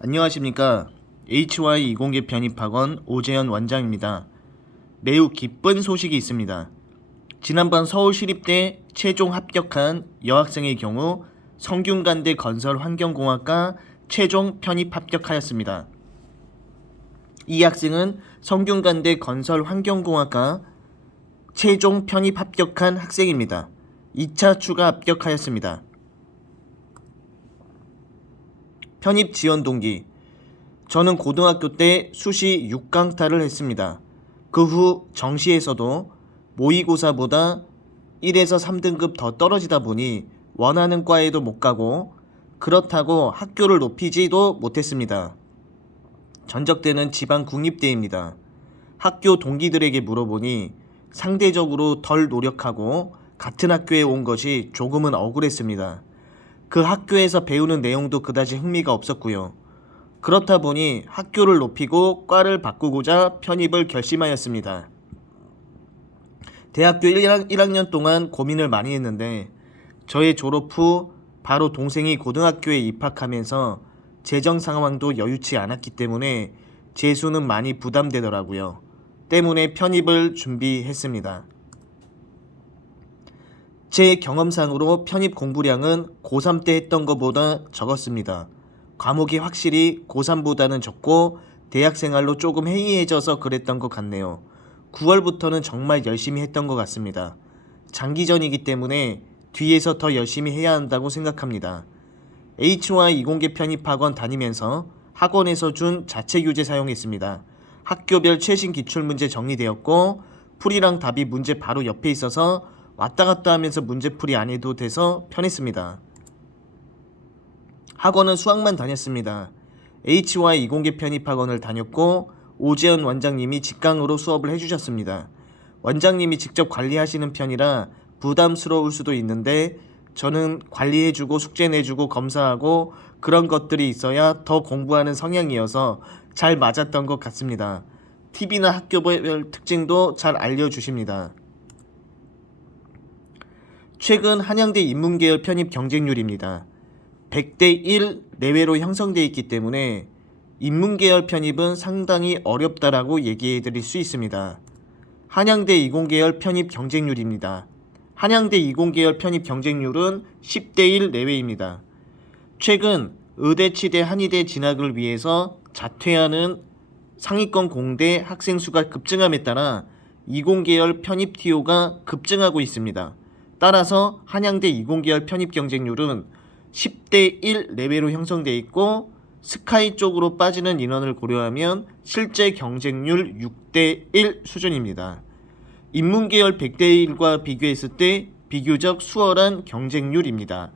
안녕하십니까. HY 이공계 편입학원 오재현 원장입니다. 매우 기쁜 소식이 있습니다. 지난번 서울시립대 최종 합격한 여학생의 경우 성균관대 건설환경공학과 최종 편입 합격하였습니다. 이 학생은 성균관대 건설환경공학과 최종 편입 합격한 학생입니다. 2차 추가 합격하였습니다. 편입 지원 동기. 저는 고등학교 때 수시 6강타를 했습니다. 그 후 정시에서도 모의고사보다 1에서 3등급 더 떨어지다 보니 원하는 과에도 못 가고 그렇다고 학교를 높이지도 못했습니다. 전적대는 지방 국립대입니다. 학교 동기들에게 물어보니 상대적으로 덜 노력하고 같은 학교에 온 것이 조금은 억울했습니다. 그 학교에서 배우는 내용도 그다지 흥미가 없었고요. 그렇다 보니 학교를 높이고 과를 바꾸고자 편입을 결심하였습니다. 대학교 1학, 년 동안 고민을 많이 했는데 저의 졸업 후 바로 동생이 고등학교에 입학하면서 재정 상황도 여유치 않았기 때문에 재수는 많이 부담되더라고요. 때문에 편입을 준비했습니다. 제 경험상으로 편입 공부량은 고3 때 했던 것보다 적었습니다. 과목이 확실히 고3보다는 적고 대학 생활로 조금 해이해져서 그랬던 것 같네요. 9월부터는 정말 열심히 했던 것 같습니다. 장기전이기 때문에 뒤에서 더 열심히 해야 한다고 생각합니다. HY 이공계 편입 학원 다니면서 학원에서 준 자체 교재 사용했습니다. 학교별 최신 기출문제 정리되었고 풀이랑 답이 문제 바로 옆에 있어서 왔다 갔다 하면서 문제풀이 안 해도 돼서 편했습니다. 학원은 수학만 다녔습니다. HY 이공계 편입 학원을 다녔고 오재현 원장님이 직강으로 수업을 해주셨습니다. 원장님이 직접 관리하시는 편이라 부담스러울 수도 있는데 저는 관리해주고 숙제 내주고 검사하고 그런 것들이 있어야 더 공부하는 성향이어서 잘 맞았던 것 같습니다. TV나 학교별 특징도 잘 알려주십니다. 최근 한양대 인문계열 편입 경쟁률입니다. 100대 1 내외로 형성되어 있기 때문에 인문계열 편입은 상당히 어렵다라고 얘기해 드릴 수 있습니다. 한양대 이공계열 편입 경쟁률입니다. 한양대 이공계열 편입 경쟁률은 10대 1 내외입니다. 최근 의대, 치대, 한의대 진학을 위해서 자퇴하는 상위권 공대 학생 수가 급증함에 따라 이공계열 편입 TO가 급증하고 있습니다. 따라서 한양대 이공계열 편입 경쟁률은 10대 1 내외로 형성돼 있고 스카이 쪽으로 빠지는 인원을 고려하면 실제 경쟁률 6대 1 수준입니다. 인문계열 100대 1과 비교했을 때 비교적 수월한 경쟁률입니다.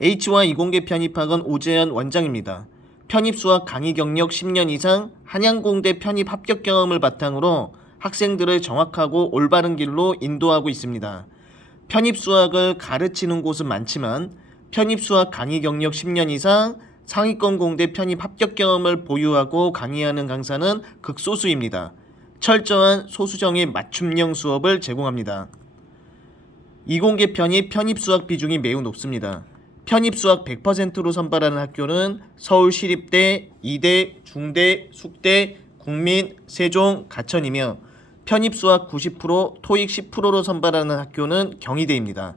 H와 이공계 편입학원 오재현 원장입니다. 편입 수학 강의 경력 10년 이상 한양공대 편입 합격 경험을 바탕으로 학생들을 정확하고 올바른 길로 인도하고 있습니다. 편입 수학을 가르치는 곳은 많지만 편입 수학 강의 경력 10년 이상 상위권 공대 편입 합격 경험을 보유하고 강의하는 강사는 극소수입니다. 철저한 소수정의 맞춤형 수업을 제공합니다. 이공계 편입 편입 수학 비중이 매우 높습니다. 편입 수학 100%로 선발하는 학교는 서울시립대, 이대, 중대, 숙대, 국민, 세종, 가천이며 편입 수학 90%, 토익 10%로 선발하는 학교는 경희대입니다.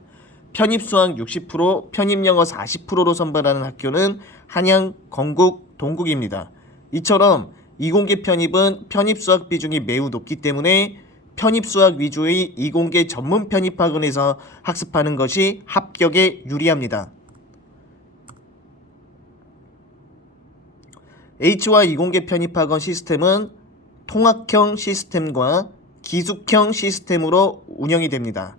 편입 수학 60%, 편입 영어 40%로 선발하는 학교는 한양, 건국, 동국입니다. 이처럼 이공계 편입은 편입 수학 비중이 매우 높기 때문에 편입 수학 위주의 이공계 전문 편입 학원에서 학습하는 것이 합격에 유리합니다. H와 이공계 편입 학원 시스템은 통합형 시스템과 기숙형 시스템으로 운영이 됩니다.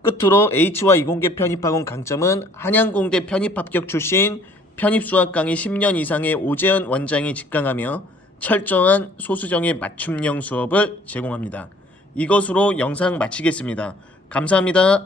끝으로 H와 이공계 편입학원 강점은 한양공대 편입 합격 출신 편입수학 강의 10년 이상의 오재현 원장이 직강하며 철저한 소수정의 맞춤형 수업을 제공합니다. 이것으로 영상 마치겠습니다. 감사합니다.